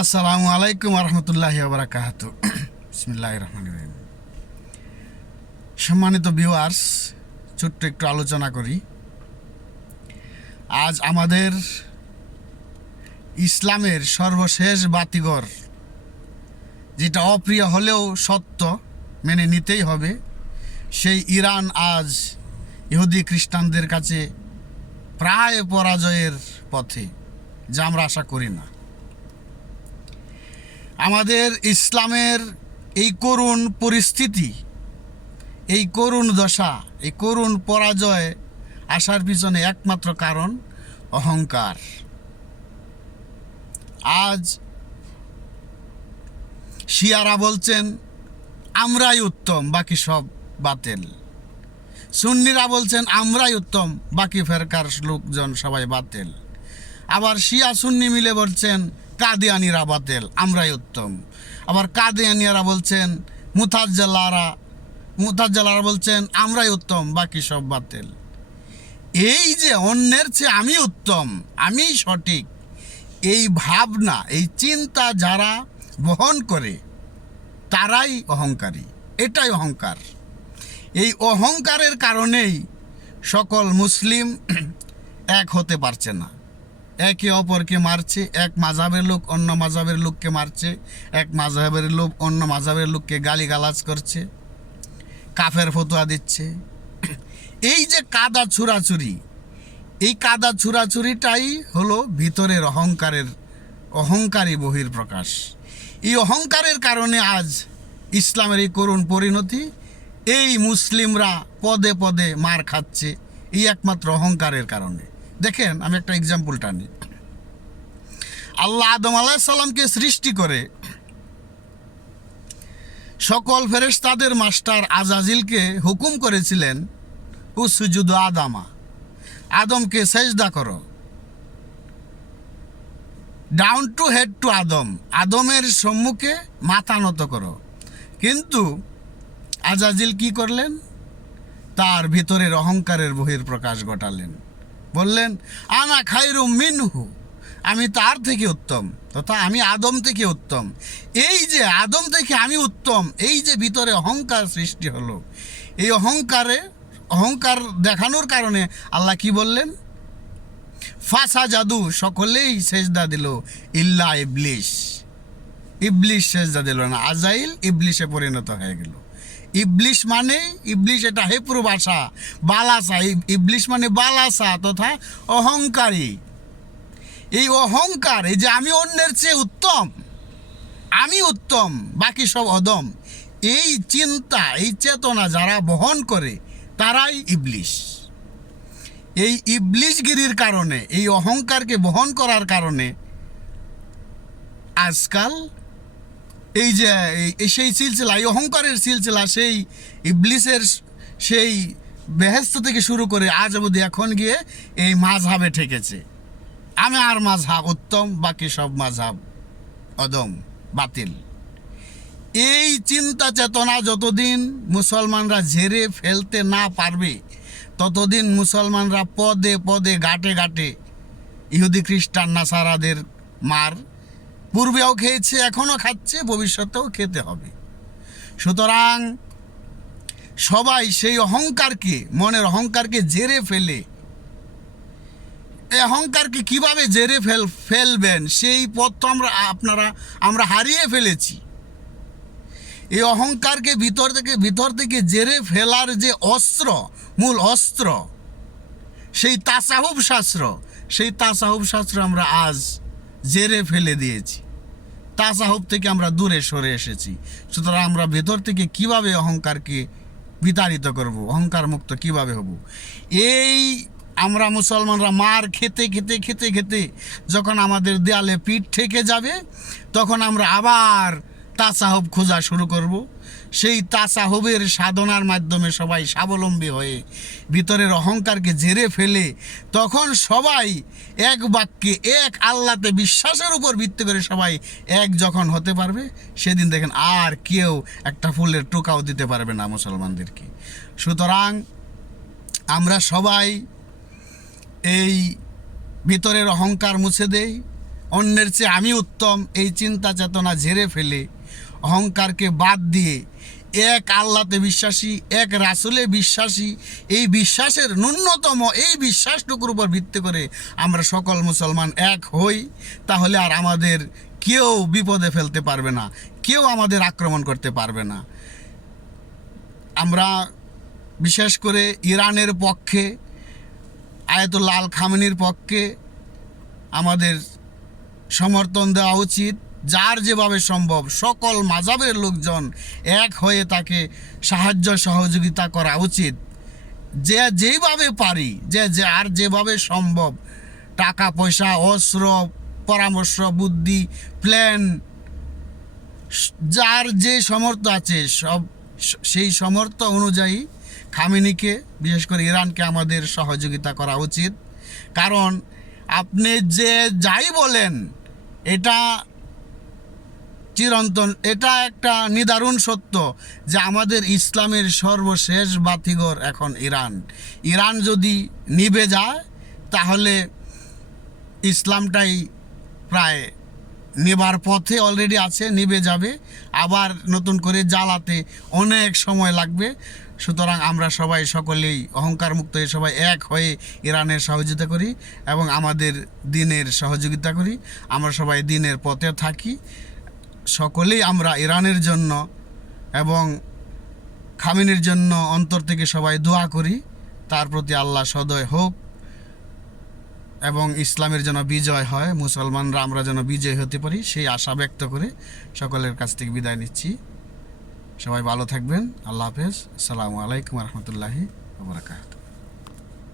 আসসালামু আলাইকুম রহমতুল্লাহ বারাকাহাত বিসমিল্লাহ রহমান সম্মানিত ভিউয়ার্স ছোট্ট একটু আলোচনা করি। আজ আমাদের ইসলামের সর্বশেষ বাতিঘর, যেটা অপ্রিয় হলেও সত্য মেনে নিতেই হবে, সেই ইরান আজ ইহুদি খ্রিস্টানদের কাছে প্রায় পরাজয়ের পথে, যা আমরা আশা করি না। আমাদের ইসলামের এই করুণ পরিস্থিতি, এই করুণ দশা, এই করুণ পরাজয় আসার পিছনে একমাত্র কারণ অহংকার। আজ শিয়ারা বলছেন, আমরাই উত্তম, বাকি সব বাতেল। সুন্নিরা বলছেন, আমরাই উত্তম, বাকি ফেরকার লোকজন সবাই বাতেল। আবার শিয়া সুন্নি মিলে বলছেন কাদিয়ানিরা বাতেল, আমরাই উত্তম। আবার কাদিয়ানিয়ারা বলছেন, মুতাজ্জালারা মুতাজ্জালারা বলছেন, আমরাই উত্তম, বাকি সব বাতেল। এই যে অন্যের চেয়ে আমি উত্তম, আমি সঠিক, এই ভাবনা, এই চিন্তা যারা বহন করে, তারাই অহংকারী, এটাই অহংকার। এই অহংকারের কারণেই সকল মুসলিম এক হতে পারছে না। একে অপরকে মারছে, এক মাঝাবের লোক অন্য মাঝাবের লোককে মারছে, এক মাঝাবের লোক অন্য মাঝাবের লোককে গালিগালাজ করছে, কাফের ফতোয়া দিচ্ছে। এই যে কাদা ছুরাছুরি এই কাদা ছুরাছুরিটাই হলো ভিতরের অহংকারের, অহংকারী বহির প্রকাশ এই অহংকারের কারণে আজ ইসলামের এই করুণ পরিণতি, এই মুসলিমরা পদে পদে মার খাচ্ছে, এই একমাত্র অহংকারের কারণে। দেখেন, আমি একটা এক্সাম্পল টানি আল্লাহ আদম আলাহিসাল্লামকে সৃষ্টি করে সকল ফেরেশতাদের মাস্টার আজাজিলকে হুকুম করেছিলেন ও সুজুদ আদামা, আদমকে সেজদা করো। Down to head to Adam, আদমের সম্মুখে মাথা নত করো। কিন্তু আজাজিল কি করলেন? তার ভিতরের অহংকারের বহির প্রকাশ ঘটালেন। বললেন, আনা খাইরু মিনহু। আমি তার থেকে উত্তম, তথা আমি আদম থেকে উত্তম। এই যে আদম থেকে আমি উত্তম, এই যে ভিতরে অহংকার সৃষ্টি হলো, এই অহংকারে, অহংকার দেখানোর কারণে আল্লাহ কি বললেন? ফাঁসা জাদু সকলেই সেজদা দিল, ইল্লা ইবলিশ। ইবলিশ সেজদা দিল না, আজাইল ইবলিশে পরিণত হয়ে গেল। ইবলিশ মানে ইবলিশ এটা হেপ্রু ভাষা, বালাসা, ইব- ইবলিশ মানে বালাসা তথা অহংকারী। এই অহংকার, এই যে আমি অন্যের চেয়ে উত্তম, আমি উত্তম, বাকি সব অদম, এই চিন্তা, এই চেতনা যারা বহন করে, তারাই ইবলিশ। এই ইবলিশগিরির কারণে, এই অহংকারকে বহন করার কারণে আজকাল এই যে সেই সিলসিলা, এই অহংকারের সিলসিলা, সেই ইবলিসের সেই বেহেস্ত থেকে শুরু করে আজ অবধি এখন গিয়ে এই মাঝহাবে ঠেকেছে। আমি আর মাঝহাব উত্তম, বাকি সব মাঝহাব অদম, বাতিল। এই চিন্তা চেতনা যতদিন মুসলমানরা ঝেড়ে ফেলতে না পারবে, ততদিন মুসলমানরা পদে পদে, ঘাটে ঘাটে ইহুদি খ্রিস্টান, নাসারাদের মার পূর্বেও খেয়েছে, এখনও খাচ্ছে, ভবিষ্যতেও খেতে হবে। সুতরাং সবাই সেই অহংকারকে, মনের অহংকারকে জেরে ফেলে। এই অহংকারকে কীভাবে জেরে ফেল, ফেলবেন, সেই পথ তো আমরা, আপনারা, আমরা হারিয়ে ফেলেছি। এই অহংকারকে ভিতর থেকে ভিতর থেকে জেরে ফেলার যে অস্ত্র, মূল অস্ত্র, সেই তাসাহুব শাস্ত্র, সেই তাসাহুব শাস্ত্র আমরা আজ জেরে ফেলে দিয়েছি। তাসাহুব থেকে আমরা দূরে সরে এসেছি। সুতরাং আমরা ভেতর থেকে কীভাবে অহংকারকে বিতাড়িত করব অহংকার মুক্ত কীভাবে হব? এই আমরা মুসলমানরা মার খেতে খেতে খেতে খেতে যখন আমাদের দেয়ালে পিঠ থেকে যাবে, তখন আমরা আবার তাসাহব খোঁজা শুরু করব। সেই তাসাহবের সাধনার মাধ্যমে সবাই স্বাবলম্বী হয়ে ভিতরের অহংকারকে জেরে ফেলে তখন সবাই এক বাক্যে, এক আল্লাতে বিশ্বাসের উপর ভিত্তি করে সবাই এক যখন হতে পারবে, সেদিন দেখেন আর কেউ একটা ফুলের টোকাও দিতে পারবে না মুসলমানদেরকে। সুতরাং আমরা সবাই এই ভিতরের অহংকার মুছে দেই, অন্যের চেয়ে আমি উত্তম, এই চিন্তা চেতনা ঝেড়ে ফেলে অহংকারকে বাদ দিয়ে এক আল্লাতে বিশ্বাসী, এক রাসুলে বিশ্বাসী, এই বিশ্বাসের ন্যূনতম এই বিশ্বাসটুকুর উপর ভিত্তি করে আমরা সকল মুসলমান এক হই, তাহলে আর আমাদের কেউ বিপদে ফেলতে পারবে না, কেউ আমাদের আক্রমণ করতে পারবে না। আমরা বিশেষ করে ইরানের পক্ষে, আয়াতুল্লাহ আল খামেনির পক্ষে আমাদের সমর্থন দেওয়া উচিত। যার যেভাবে সম্ভব সকল মাজাবের লোকজন এক হয়ে তাকে সাহায্য সহযোগিতা করা উচিত। যে যেইভাবে পারি, যে যে আর যেভাবে সম্ভব, টাকা, পয়সা, অস্ত্র, পরামর্শ, বুদ্ধি, প্ল্যান, যার যে সমর্থ আছে, সব সেই সমর্থ অনুযায়ী খামিনিকে, বিশেষ করে ইরানকে আমাদের সহযোগিতা করা উচিত। কারণ আপনি যে যাই বলেন, এটা চিরন্তন। এটা একটা নিদারুণ সত্য যে আমাদের ইসলামের সর্বশেষ বাতিঘর এখন ইরান। ইরান যদি নিবে যায়, তাহলে ইসলামটাই প্রায় নেবার পথে অলরেডি আছে নিভে যাবে। আবার নতুন করে জ্বালাতে অনেক সময় লাগবে। সুতরাং আমরা সবাই সকলেই অহংকার মুক্ত হয়ে সবাই এক হয়ে ইরানের সহযোগিতা করি এবং আমাদের দিনের সহযোগিতা করি। আমরা সবাই দিনের পথে থাকি। সকলেই আমরা ইরানের জন্য এবং খামিনের জন্য অন্তর থেকে সবাই দোয়া করি। তার প্রতি আল্লাহ সদয় হোক এবং ইসলামের যেন বিজয় হয়, মুসলমানরা আমরা যেন বিজয় হতে পারি, সেই আশা ব্যক্ত করে সকলের কাছ থেকে বিদায় নিচ্ছি। সবাই ভালো থাকবেন। আল্লাহ হাফেজ। আসসালামু আলাইকুম রহমতুল্লাহি